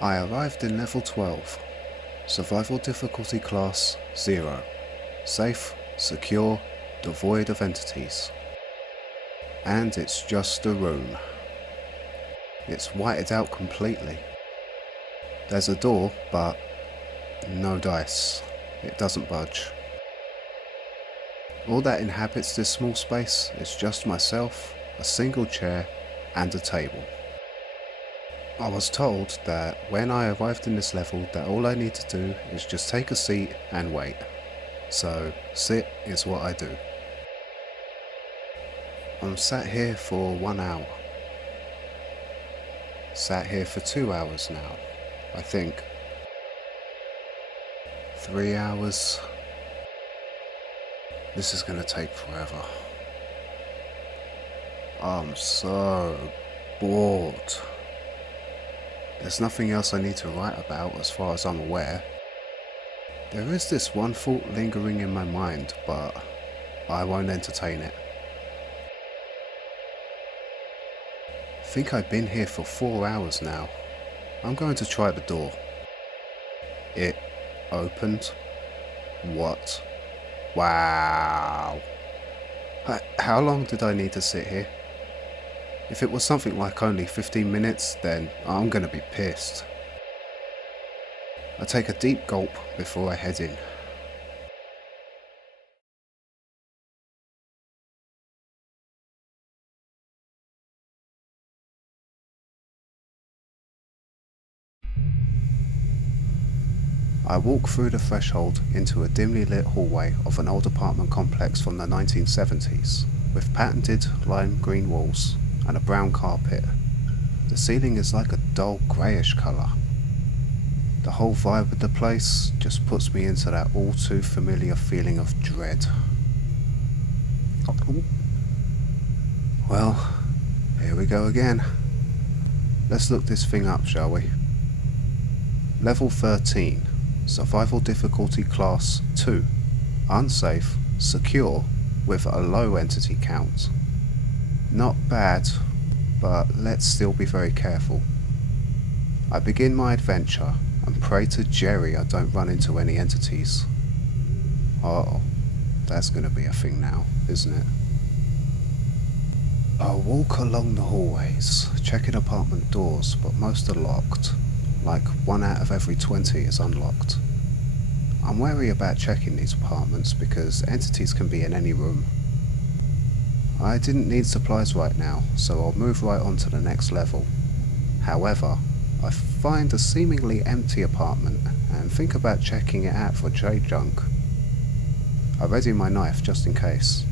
I arrived in level 12, survival difficulty class 0, safe, secure, devoid of entities. And it's just a room. It's whited out completely. There's a door, but no dice. It doesn't budge. All that inhabits this small space is just myself, a single chair, and a table. I was told that when I arrived in this level that all I need to do is just take a seat and wait. So sit is what I do. I'm sat here for 1 hour. Sat here for 2 hours now, I think. 3 hours. This is gonna take forever. I'm so bored. There's nothing else I need to write about as far as I'm aware. There is this one thought lingering in my mind, but I won't entertain it. I think I've been here for 4 hours now. I'm going to try the door. It opened. What? Wow. How long did I need to sit here? If it was something like only 15 minutes, then I'm gonna be pissed. I take a deep gulp before I head in. I walk through the threshold into a dimly lit hallway of an old apartment complex from the 1970s, with patented lime green walls and a brown carpet. The ceiling is like a dull greyish colour. The whole vibe of the place just puts me into that all too familiar feeling of dread. Well, here we go again. Let's look this thing up, shall we? Level 13, survival difficulty class 2, unsafe, secure, with a low entity count. Not bad, but let's still be very careful. I begin my adventure and pray to Jerry I don't run into any entities. Oh, that's gonna be a thing now, isn't it? I walk along the hallways, checking apartment doors, but most are locked. Like 1 out of every 20 is unlocked. I'm wary about checking these apartments because entities can be in any room. I didn't need supplies right now, so I'll move right on to the next level. However, I find a seemingly empty apartment and think about checking it out for trade junk. I ready my knife just in case.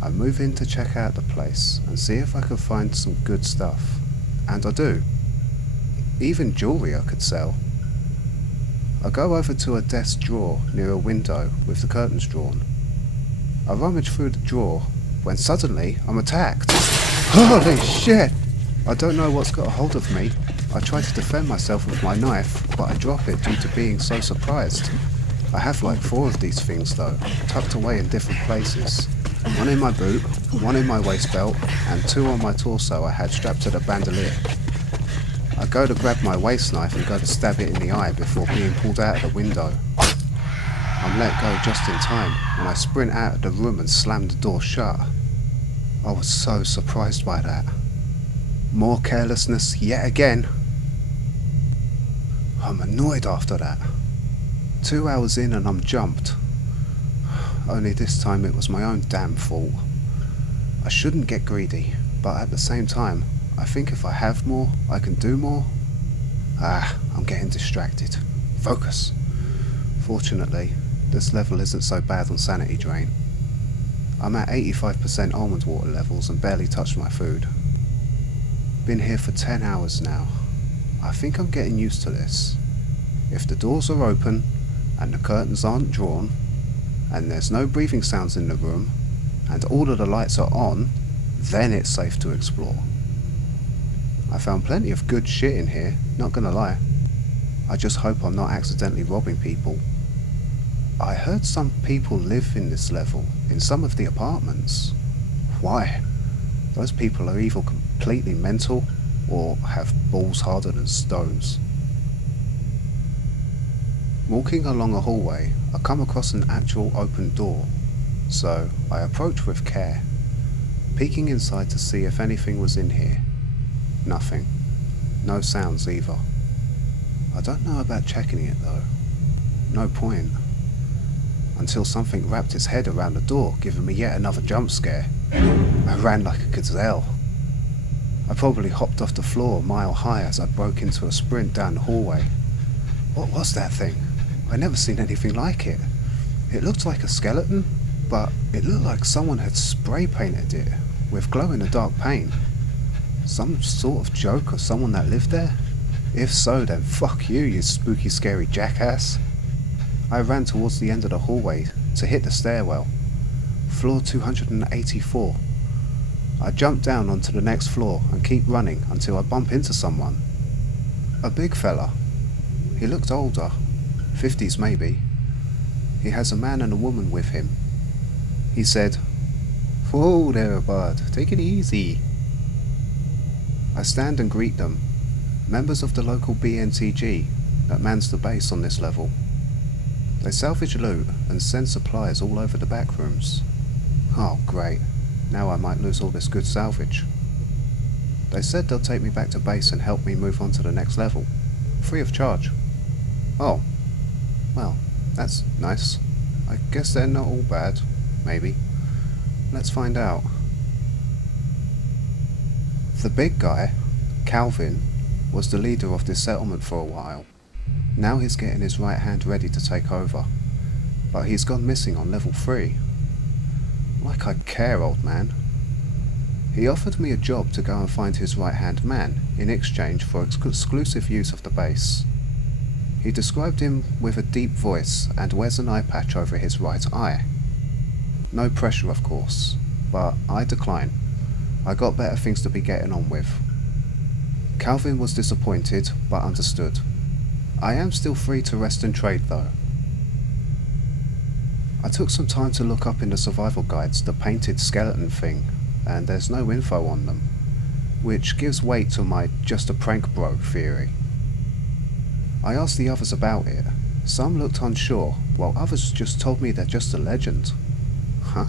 I move in to check out the place and see if I can find some good stuff. And I do. Even jewellery I could sell. I go over to a desk drawer near a window with the curtains drawn. I rummage through the drawer when suddenly I'm attacked. Holy shit! I don't know what's got a hold of me. I try to defend myself with my knife, but I drop it due to being so surprised. I have like 4 of these things though, tucked away in different places. 1 in my boot, 1 in my waist belt, and 2 on my torso I had strapped to the bandolier. I go to grab my waist knife and go to stab it in the eye before being pulled out of the window. I'm let go just in time, and I sprint out of the room and slam the door shut. I was so surprised by that. More carelessness yet again. I'm annoyed after that. 2 hours in and I'm jumped. Only this time it was my own damn fault. I shouldn't get greedy, but at the same time, I think if I have more, I can do more. I'm getting distracted. Focus. Fortunately, this level isn't so bad on sanity drain. I'm at 85% almond water levels and barely touched my food. Been here for 10 hours now. I think I'm getting used to this. If the doors are open and the curtains aren't drawn and there's no breathing sounds in the room and all of the lights are on, then it's safe to explore. I found plenty of good shit in here, not gonna lie. I just hope I'm not accidentally robbing people. I heard some people live in this level, in some of the apartments. Why? Those people are either completely mental or have balls harder than stones. Walking along a hallway, I come across an actual open door, so I approach with care, peeking inside to see if anything was in here. Nothing. No sounds either. I don't know about checking it though. No point. Until something wrapped its head around the door, giving me yet another jump scare. I ran like a gazelle. I probably hopped off the floor a mile high as I broke into a sprint down the hallway. What was that thing? I'd never seen anything like it. It looked like a skeleton, but it looked like someone had spray painted it with glow-in-the-dark paint. Some sort of joke of someone that lived there? If so, then fuck you, you spooky scary jackass. I ran towards the end of the hallway to hit the stairwell. Floor 284. I jump down onto the next floor and keep running until I bump into someone. A big fella. He looked older, 50s maybe. He has a man and a woman with him. He said, "Whoa there, bud, take it easy." I stand and greet them, members of the local B.N.T.G. that mans the base on this level. They salvage loot and send supplies all over the backrooms. Oh great, now I might lose all this good salvage. They said they'll take me back to base and help me move on to the next level, free of charge. Oh, well, that's nice. I guess they're not all bad, maybe. Let's find out. The big guy, Calvin, was the leader of this settlement for a while. Now he's getting his right hand ready to take over, but he's gone missing on level 3. Like I care, old man. He offered me a job to go and find his right hand man in exchange for exclusive use of the base. He described him with a deep voice and wears an eye patch over his right eye. No pressure of course, but I decline. I got better things to be getting on with. Calvin was disappointed, but understood. I am still free to rest and trade though. I took some time to look up in the survival guides the painted skeleton thing, and there's no info on them, which gives weight to my just a prank bro theory. I asked the others about it. Some looked unsure, while others just told me they're just a legend. Huh?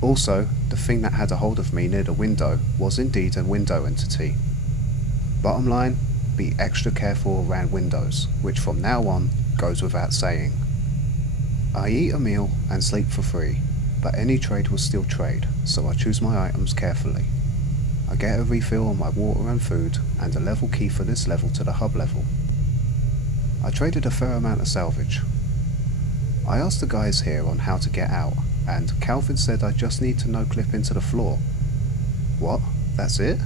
Also, the thing that had a hold of me near the window was indeed a window entity. Bottom line, be extra careful around windows, which from now on goes without saying. I eat a meal and sleep for free, but any trade will still trade, so I choose my items carefully. I get a refill on my water and food, and a level key for this level to the hub level. I traded a fair amount of salvage. I asked the guys here on how to get out, and Calvin said I just need to no-clip into the floor. What? That's it?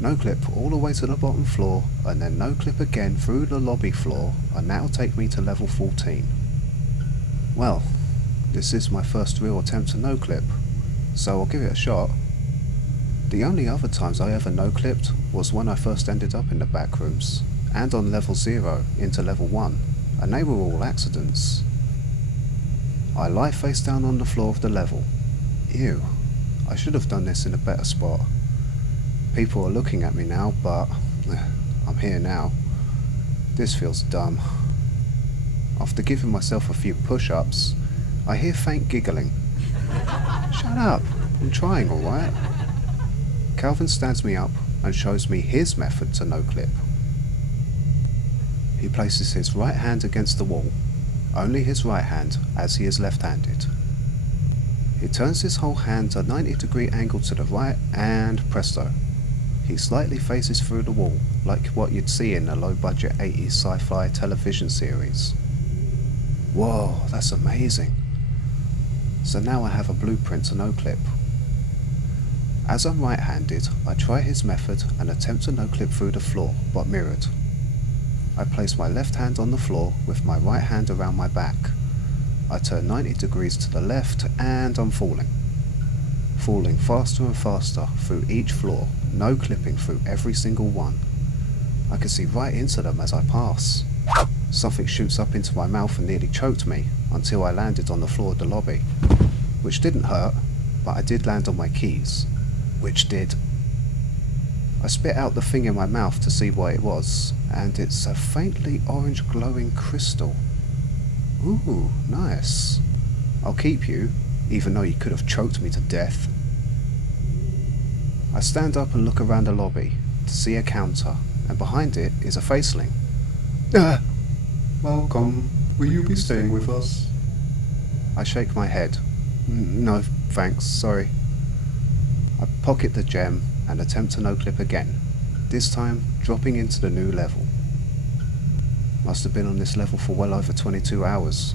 No-clip all the way to the bottom floor, and then no-clip again through the lobby floor, and that'll take me to level 14. Well, this is my first real attempt to no-clip, so I'll give it a shot. The only other times I ever no-clipped was when I first ended up in the backrooms, and on level 0 into level 1, and they were all accidents. I lie face down on the floor of the level. Ew, I should have done this in a better spot. People are looking at me now, but I'm here now. This feels dumb. After giving myself a few push-ups, I hear faint giggling. Shut up, I'm trying alright. Calvin stands me up and shows me his method to no-clip. He places his right hand against the wall, only his right hand as he is left-handed. He turns his whole hand a 90-degree angle to the right and presto. He slightly faces through the wall, like what you'd see in a low-budget 80s sci-fi television series. Whoa, that's amazing. So now I have a blueprint to no-clip. As I'm right-handed, I try his method and attempt to no-clip through the floor, but mirrored. I place my left hand on the floor with my right hand around my back. I turn 90 degrees to the left and I'm falling. Falling faster and faster through each floor, no clipping through every single one. I can see right into them as I pass. Something shoots up into my mouth and nearly choked me until I landed on the floor of the lobby. Which didn't hurt, but I did land on my keys. Which did. I spit out the thing in my mouth to see what it was, and it's a faintly orange glowing crystal. Ooh, nice. I'll keep you, even though you could have choked me to death. I stand up and look around the lobby to see a counter, and behind it is a faceling. Ah! Welcome. Will you be staying with us? I shake my head. No, thanks, sorry. I pocket the gem and attempt to no-clip again, this time dropping into the new level. Must have been on this level for well over 22 hours.